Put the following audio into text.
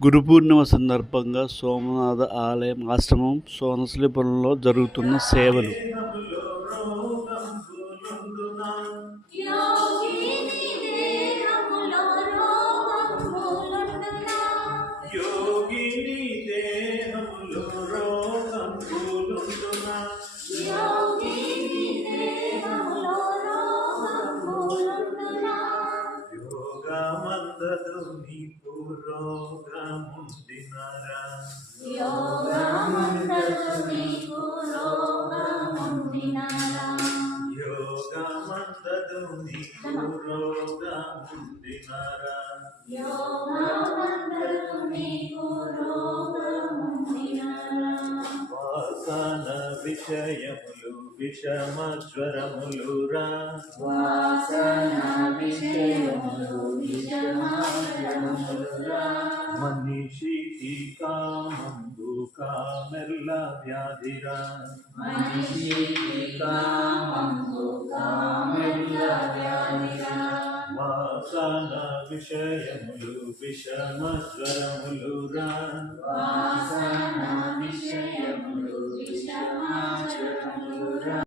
గురు పూర్ణిమ సందర్భంగా సోమనాథ ఆలయం ఆశ్రమం సోనసలిపురంలో జరుగుతున్న సేవలు. మందదు నీకు రోగముందినరా యోగమందదు నీకు రోగముందినరా వాసన విషయములు విషమజ్వరములురా మనిషికి కామంబు కామెర్ల వ్యాధిరా వాసన విషయములు విషమజ్వరములురా